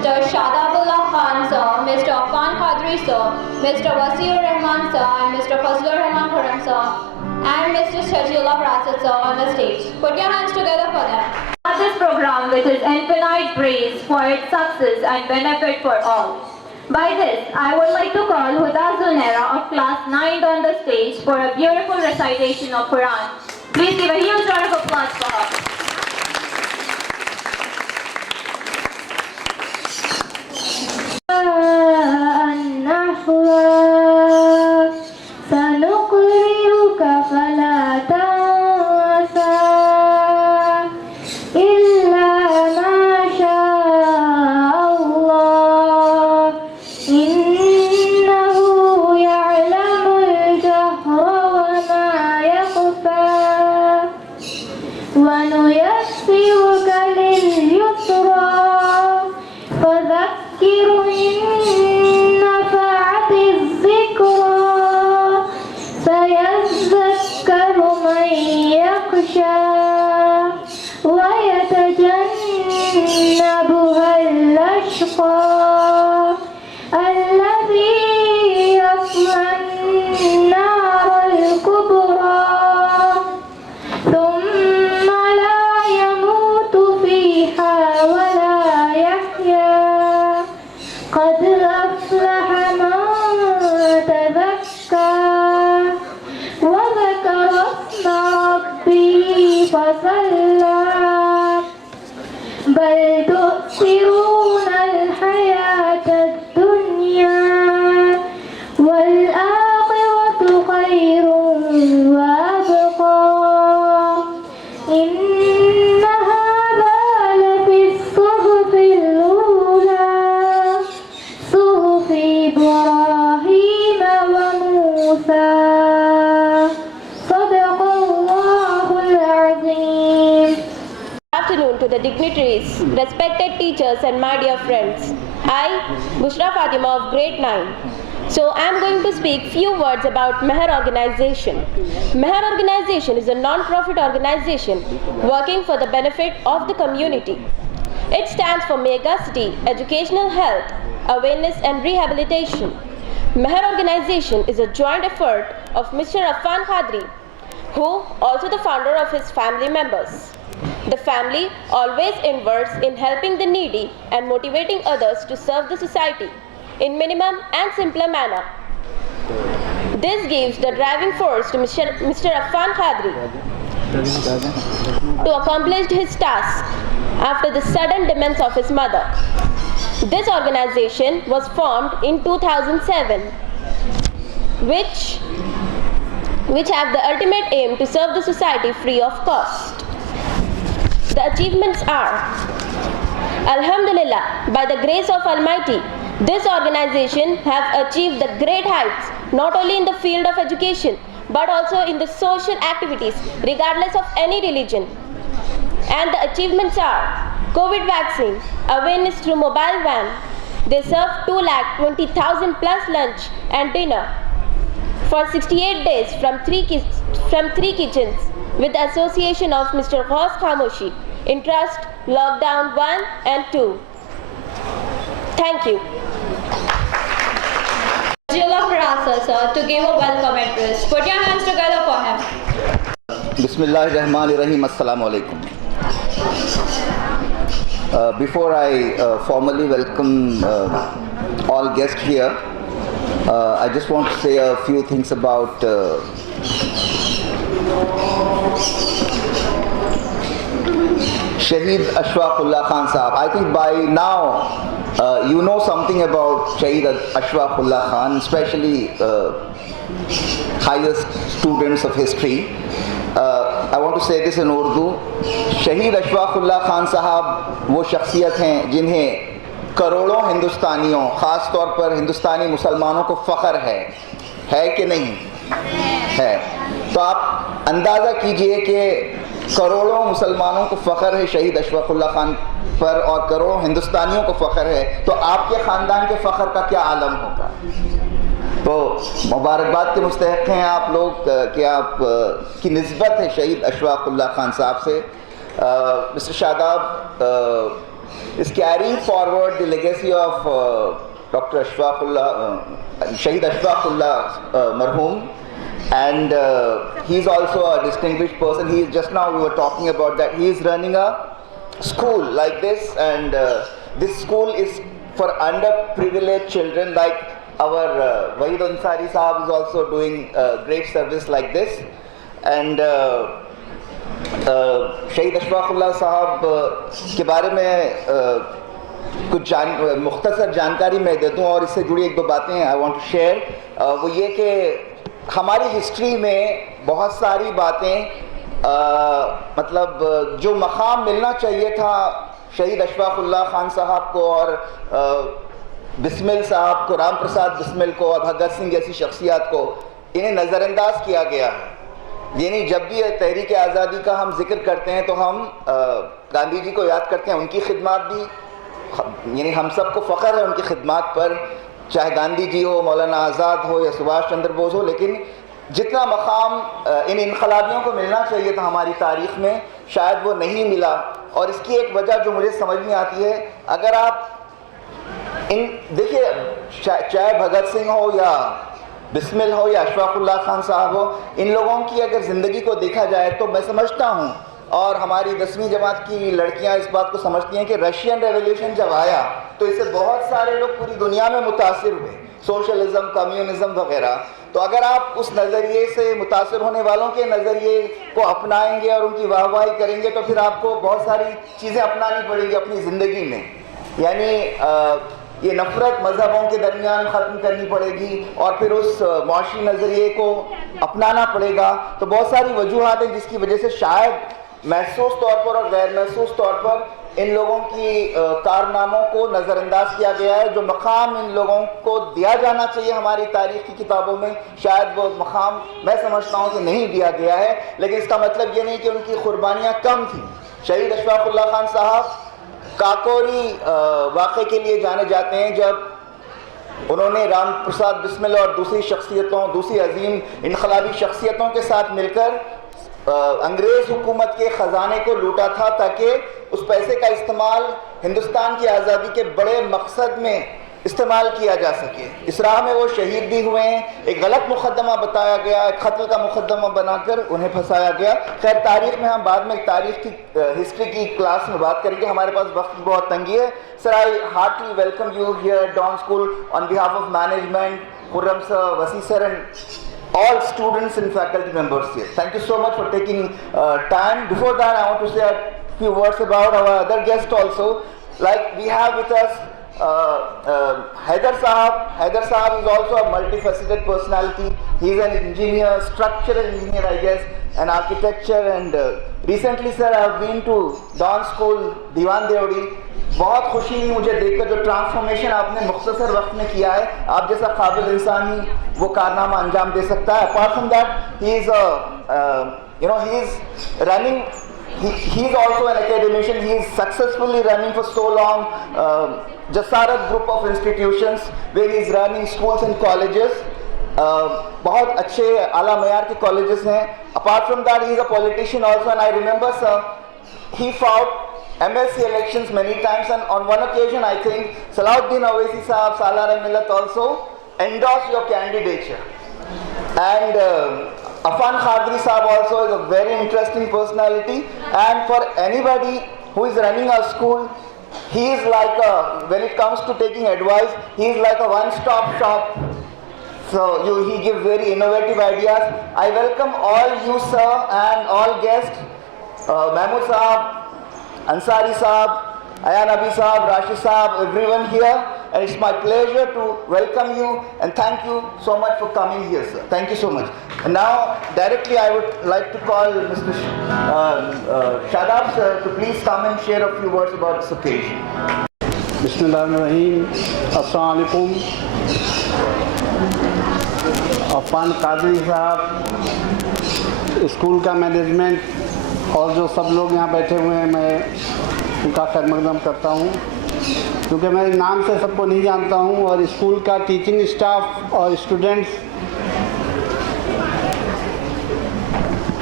Mr. Shadabullah Khan sir, Mr. Afan Qadri sir, Mr. Wasiur Rahman sir, and Mr. Fazlur Rahman Khurram sir, and Mr. Shajullah Prasad sir on the stage. Put your hands together for them. This program with his infinite praise for its success and benefit for all. By this, I would like to call Huda Zulnera of class 9 on the stage for a beautiful recitation of Quran. Please give a huge round of applause for her. To the dignitaries, respected teachers and my dear friends. I, Bushra Fatima of grade 9. So I am going to speak few words about Meher Organization. Meher Organization is a non-profit organization working for the benefit of the community. It stands for Megacity, Educational Health, Awareness and Rehabilitation. Meher Organization is a joint effort of Mr. Afan Qadri, who also the founder of his family members. The family always involves in helping the needy and motivating others to serve the society in minimum and simpler manner. This gives the driving force to Mr. Afan Qadri to accomplish his task after the sudden demise of his mother. This organization was formed in 2007, which have the ultimate aim to serve the society free of cost. The achievements are, Alhamdulillah, by the grace of Almighty, this organization has achieved the great heights not only in the field of education but also in the social activities regardless of any religion. And the achievements are COVID vaccine, awareness through mobile van. They serve 2,20,000 plus lunch and dinner for 68 days from three kitchens with the association of Mr. Ghaus Khamoshi in Trust Lockdown 1 and 2. Thank you. Shajullah Prasad sir to give a welcome address. Put your hands together for him. Bismillahirrahmanirrahim. Assalamu alaikum. Before I formally welcome all guests here, I just want to say a few things about Shaheed Ashfaqullah Khan Sahab. I think by now you know something about Shaheed Ashfaqullah Khan, especially highest students of history. I want to say this in Urdu. Shaheed Ashfaqullah Khan Sahab वो शख्सियत हैं जिन्हें करोड़ों हिंदुस्तानियों, ख़ास तौर पर हिंदुस्तानी मुसलमानों को फ़ख्र है कि नहीं है? तो आप अंदाज़ा कीजिए कि करोड़ों मुसलमानों को फ़ख्र है शहीद अशफाकुल्लाह खान पर और करोड़ों हिंदुस्तानियों को फ़ख्र है, तो आपके ख़ानदान के फ़ख्र का क्या आलम होगा? तो मुबारकबाद के मुस्तहक़ हैं आप लोग कि आप की निस्बत है शहीद अशफाकुल्लाह खान साहब से। मिस्टर Shadab is carrying forward the legacy of Dr. Shahid Ashfaqullah marhum, and he is also a distinguished person. He is, just now we were talking about that, he is running a school like this, and this school is for underprivileged children, like our Wahid Ansari Sahab is also doing great service like this. And शहीद अशफाकुल्लाह साहब के बारे में कुछ मुख्तसर जानकारी मैं दे दूँ, और इससे जुड़ी एक दो बातें आई वांट टू शेयर। वो ये कि हमारी हिस्ट्री में बहुत सारी बातें मतलब जो मकाम मिलना चाहिए था शहीद अशफाकुल्लाह खान साहब को और बिस्मिल साहब को, राम प्रसाद बिस्मिल को और भगत सिंह जैसी शख्सियात को, इन्हें नज़रअंदाज किया गया है। यानी जब भी तहरीक आज़ादी का हम जिक्र करते हैं तो हम गांधी जी को याद करते हैं, उनकी खिदमत भी, यानी हम सबको फ़ख्र है उनकी खिदमत पर, चाहे गांधी जी हो, मौलाना आज़ाद हो या सुभाष चंद्र बोस हो। लेकिन जितना मकाम इन इनकलाबियों को मिलना चाहिए था हमारी तारीख़ में, शायद वो नहीं मिला। और इसकी एक वजह जो मुझे समझ में आती है, अगर आप देखिए चाहे भगत सिंह हो या बिस्मिल हो या अशफाकुल्लाह खान साहब हो, इन लोगों की अगर ज़िंदगी को देखा जाए तो मैं समझता हूँ, और हमारी 10वीं जमात की लड़कियाँ इस बात को समझती हैं कि रशियन रेवोल्यूशन जब आया तो इससे बहुत सारे लोग पूरी दुनिया में मुतासिर हुए, सोशलिज़म, कम्युनिज़म वगैरह। तो अगर आप उस नज़रिए से मुतासिर होने वालों के नज़रिए को अपनाएंगे और उनकी वाहवाही करेंगे तो फिर आपको बहुत सारी चीज़ें अपनानी पड़ेगी अपनी ज़िंदगी में। यानी ये नफ़रत मज़हबों के दरमियान ख़त्म करनी पड़ेगी और फिर उस मुआशी नज़रिए को अपनाना पड़ेगा। तो बहुत सारी वजूहात हैं जिसकी वजह से शायद महसूस तौर पर और गैर महसूस तौर पर इन लोगों की कारनामों को नज़रअंदाज किया गया है। जो मकाम इन लोगों को दिया जाना चाहिए हमारी तारीख़ की किताबों में, शायद वो मकाम मैं समझता हूँ कि नहीं दिया गया है। लेकिन इसका मतलब ये नहीं कि उनकी कुर्बानियाँ कम थी। शहीद अशफाकुल्लाह खान साहब काकोरी वाक़े के लिए जाने जाते हैं, जब उन्होंने राम प्रसाद बिस्मिल और दूसरी अजीम इनकलाबी शख्सियतों के साथ मिलकर अंग्रेज़ हुकूमत के ख़जाने को लूटा था ताकि उस पैसे का इस्तेमाल हिंदुस्तान की आज़ादी के बड़े मकसद में इस्तेमाल किया जा सके। इस राह में वो शहीद भी हुए हैं। एक गलत मुकदमा बताया गया, एक कत्ल का मुकदमा बनाकर उन्हें फंसाया गया। खैर तारीख़ में हम बाद में तारीख़ की हिस्ट्री की क्लास में बात करेंगे, हमारे पास वक्त बहुत तंगी है। Sir, I heartly welcome you here Dawn school on behalf of management, Khurram sir, Wasi sir and all students and faculty members here. Thank you so much for taking time. Before that, I want to say a few words about our other guests also. Like we have with us Haider Sahab. Haider Sahab is also a multifaceted personality. He is an engineer, structural engineer, I guess, and architecture. And recently, sir, I have been to Dawn School, Diwan Deodi. बहुत खुशी हुई मुझे देखकर जो ट्रांसफॉर्मेशन आपने मुख्तसर वक्त में किया है। आप जैसा काबिल इंसान ही वो कारनामा अंजाम दे सकता है। Apart from that, he is running. He is also an academician. He is successfully running for so long Jasarat group of institutions where he is running schools and colleges. बहुत अच्छे आला मयार के कॉलेजेस हैं। Apart from that, he is a politician also, and I remember, sir, he fought MLC elections many times, and on one occasion I think Salahuddin Owaisi Sahab, Salar Millat also endorsed your candidature. And Afan Khadri Sahab also is a very interesting personality, and for anybody who is running a school, he is like when it comes to taking advice, he is like a one-stop shop. So he gives very innovative ideas. I welcome all you, sir, and all guests, Mahmood Sahab, Ansari Sahab, Ayan Abi Sahab, Rashid Sahab, everyone here, and it's my pleasure to welcome you and thank you so much for coming here, sir. Thank you so much. And now, directly I would like to call Mr. Shadab sir to please come and share a few words about this occasion. बिस्मिल्लाहिर्रहमानिर्रहीम, अस्सलाम वालेकुम। अफान कादरी साहब, स्कूल का मैनेजमेंट और जो सब लोग यहाँ बैठे हुए हैं, मैं उनका खैर मकदम करता हूँ क्योंकि मैं नाम से सबको नहीं जानता हूँ। और स्कूल का टीचिंग स्टाफ और स्टूडेंट्स,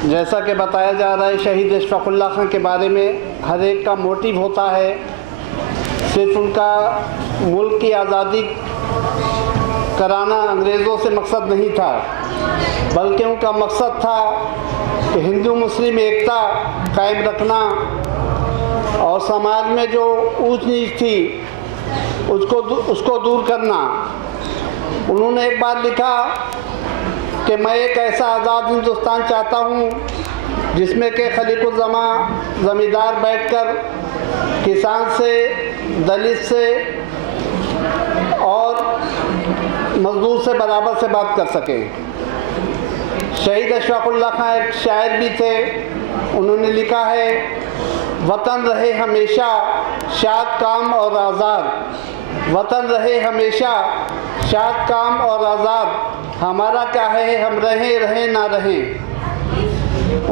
जैसा कि बताया जा रहा है शहीद अशफाकुल्लाह खान के बारे में, हर एक का मोटिव होता है सिर्फ उनका मुल्क की आज़ादी कराना अंग्रेज़ों से मकसद नहीं था, बल्कि उनका मकसद था कि हिंदू मुस्लिम एकता कायम रखना और समाज में जो ऊंच नीच थी उसको दूर करना। उन्होंने एक बार लिखा कि मैं एक ऐसा आज़ाद हिंदुस्तान चाहता हूँ जिसमें के खलीकुज़्ज़मा ज़मींदार बैठकर किसान से, दलित से और मज़दूर से बराबर से बात कर सकें। शहीद अशफाक़ुल्लाह खां एक शायर भी थे। उन्होंने लिखा है, वतन रहे हमेशा शाद काम और आज़ाद, वतन रहे हमेशा शाद काम और आज़ाद, हमारा क्या है हम रहें ना रहें।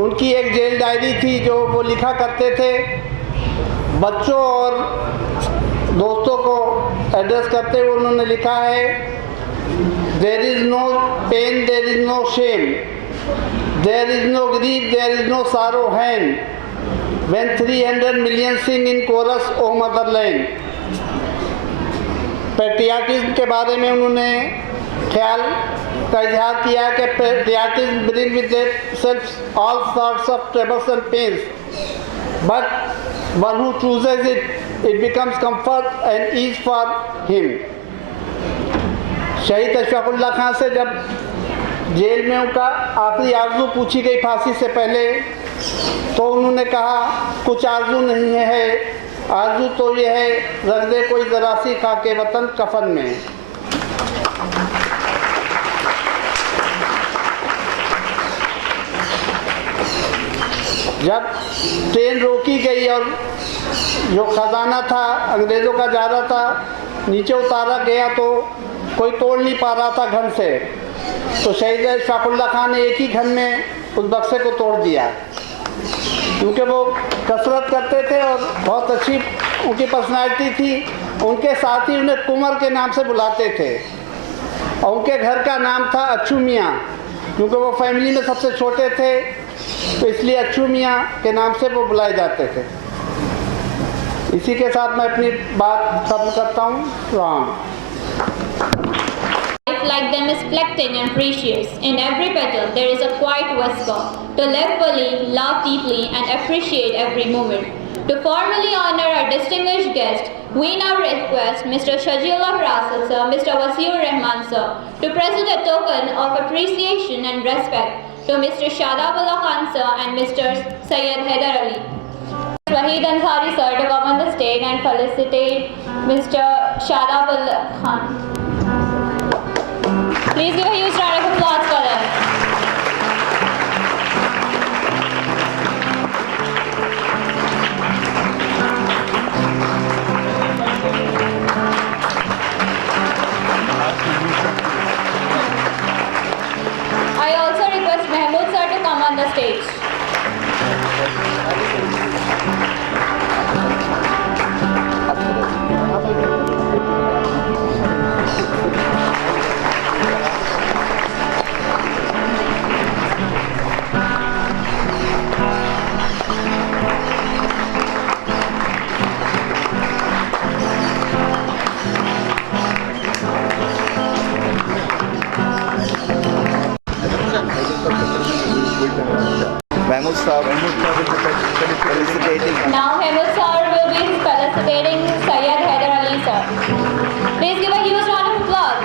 उनकी एक जेल डायरी थी जो वो लिखा करते थे। बच्चों और दोस्तों को एड्रेस करते हुए उन्होंने लिखा है, there is no pain, there is no shame, there is no grief, there is no sorrow hand, when 300 million sing in chorus O motherland. Patriotism के बारे में उन्होंने ख्याल का इजहार किया कि patriotism bring with itself all sorts of troubles and pains, but one who chooses it becomes comfort and ease for him. शहीद अशफाक़ुल्लाह खां से जब जेल में उनका आखिरी आरज़ू पूछी गई फांसी से पहले, तो उन्होंने कहा, कुछ आरज़ू नहीं है, आरज़ू तो ये है, रख दे कोई ज़रासी खाके वतन कफन में। जब ट्रेन रोकी गई और जो ख़जाना था अंग्रेज़ों का जा रहा था नीचे उतारा गया तो कोई तोड़ नहीं पा रहा था घन से, तो शहीद अशफाक़ुल्लाह खां ने एक ही घन में उस बक्से को तोड़ दिया। क्योंकि वो कसरत करते थे और बहुत अच्छी उनकी पर्सनालिटी थी। उनके साथ ही उन्हें कुंवर के नाम से बुलाते थे और उनके घर का नाम था अच्छू मियाँ, क्योंकि वो फैमिली में सबसे छोटे थे, तो इसलिए अच्छू मियाँ के नाम से वो बुलाए जाते थे। इसी के साथ मैं अपनी बात खत्म करता हूँ। Ram. Life like them is fleeting and precious. In every petal there is a quiet whisper. To live fully, love deeply, and appreciate every moment. To formally honor our distinguished guest, we now request Mr. Shajiullah Rasul sir, Mr. Wasiur Rahman sir, to present a token of appreciation and respect to Mr. Shadabullah Khan sir and Mr. Sayyid Haider Ali. Wahid Ansari sir to come on the stage and felicitate Mr. Shadabullah Khan. Please give a huge round of applause for them. I also request Mahmood sir to come on the stage. Mahmood sir felicitating. Now Mahmood sir will be felicitating Sayyid Haider Ali sir. Please give a huge round of applause.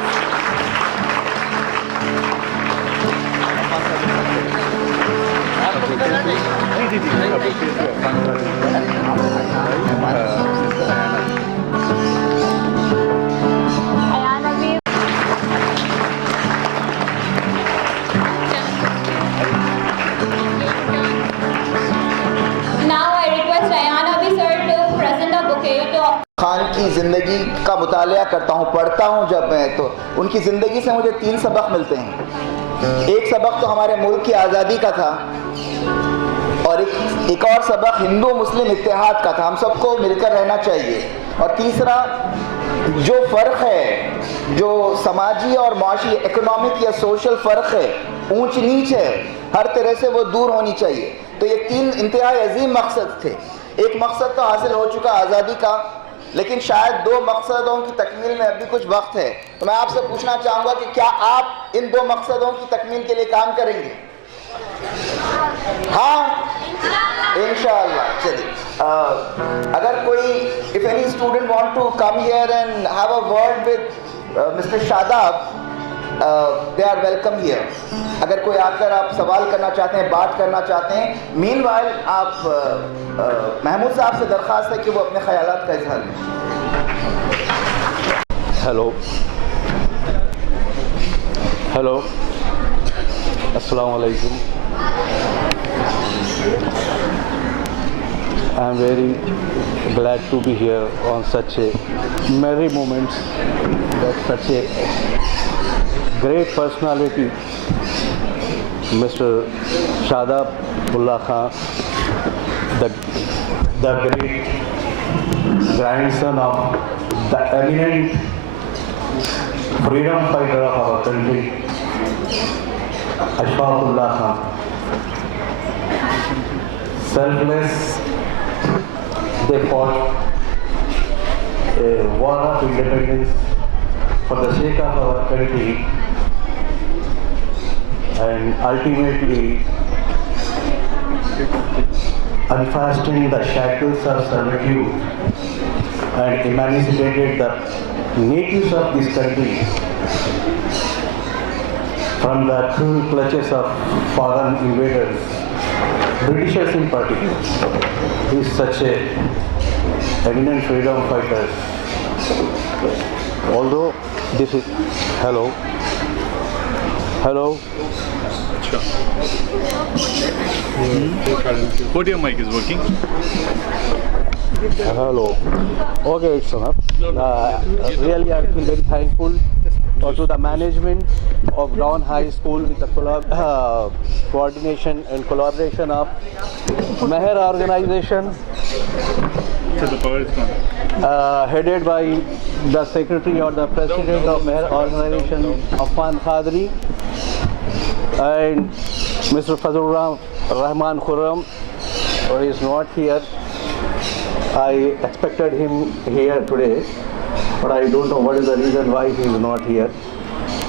Khan की ज़िंदगी का मुतालिया करता हूँ, पढ़ता हूँ जब मैं, तो उनकी ज़िंदगी से मुझे 3 सबक मिलते हैं। एक सबक तो हमारे मुल्क की आज़ादी का था और एक और सबक हिंदू मुस्लिम इत्तेहाद का था, हम सबको मिलकर रहना चाहिए। और तीसरा, जो फ़र्क है, जो समाजी और माशी इकोनॉमिक या सोशल फ़र्क है, ऊंच नीच है, हर तरह से वो दूर होनी चाहिए। तो ये 3 इंतहाई अजीम मकसद थे। एक मकसद तो हासिल हो चुका आज़ादी का, लेकिन शायद 2 मकसदों की तकमील में अभी कुछ वक्त है। तो मैं आपसे पूछना चाहूँगा कि क्या आप इन 2 मकसदों की तकमील के लिए काम करेंगे? हाँ, इंशाअल्लाह। चलिए, अगर कोई, if any student want to come here and have a word with mister Shadab, they are welcome here. अगर कोई आकर आप सवाल करना चाहते हैं, बात करना चाहते हैं, मीनवाइल आप महमूद साहब से दरख्वास्त है कि वो अपने ख्यालात का इजहार करें। हेलो, अस्सलाम वालेकुम। I am very glad to be here on such a merry moments, that such a great personality, Mr. Shadabullah Khan, the great grandson of the eminent freedom fighter of our country, Ashfaqullah Khan. Selfless, they fought a war of independence for the sake of our country, and ultimately unfastening the shackles of servitude and emancipated the natives of this country from the cruel clutches of foreign invaders, Britishers in particular. He is such a eminent freedom fighter. Although this is hello. Podium mic is working. Hello. Okay, it's enough. Really, I feel very thankful to the management of Brown High School with the coordination and collaboration of Meher organization, So the power is gone. headed by the secretary or the president of Meher organization, Affan Qadri, and Mr. Fazlur Rahman Khurram, who is not here. I expected him here today, but I don't know what is the reason why he is not here.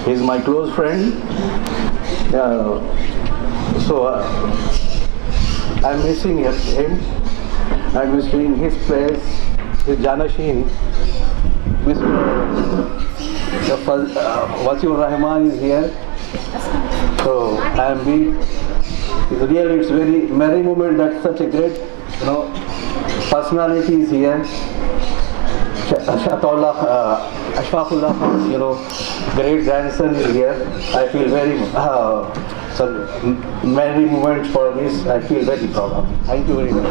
He is my close friend, so I'm missing him. I'm missing his place, his Janashin. Mr. Wasim Rahman is here, so I'm really, it's very merry moment that such a great, personality is here. Ashfaqullah Khan, great grandson is here. I feel very, many moments for this. I feel very proud of. Thank you very much.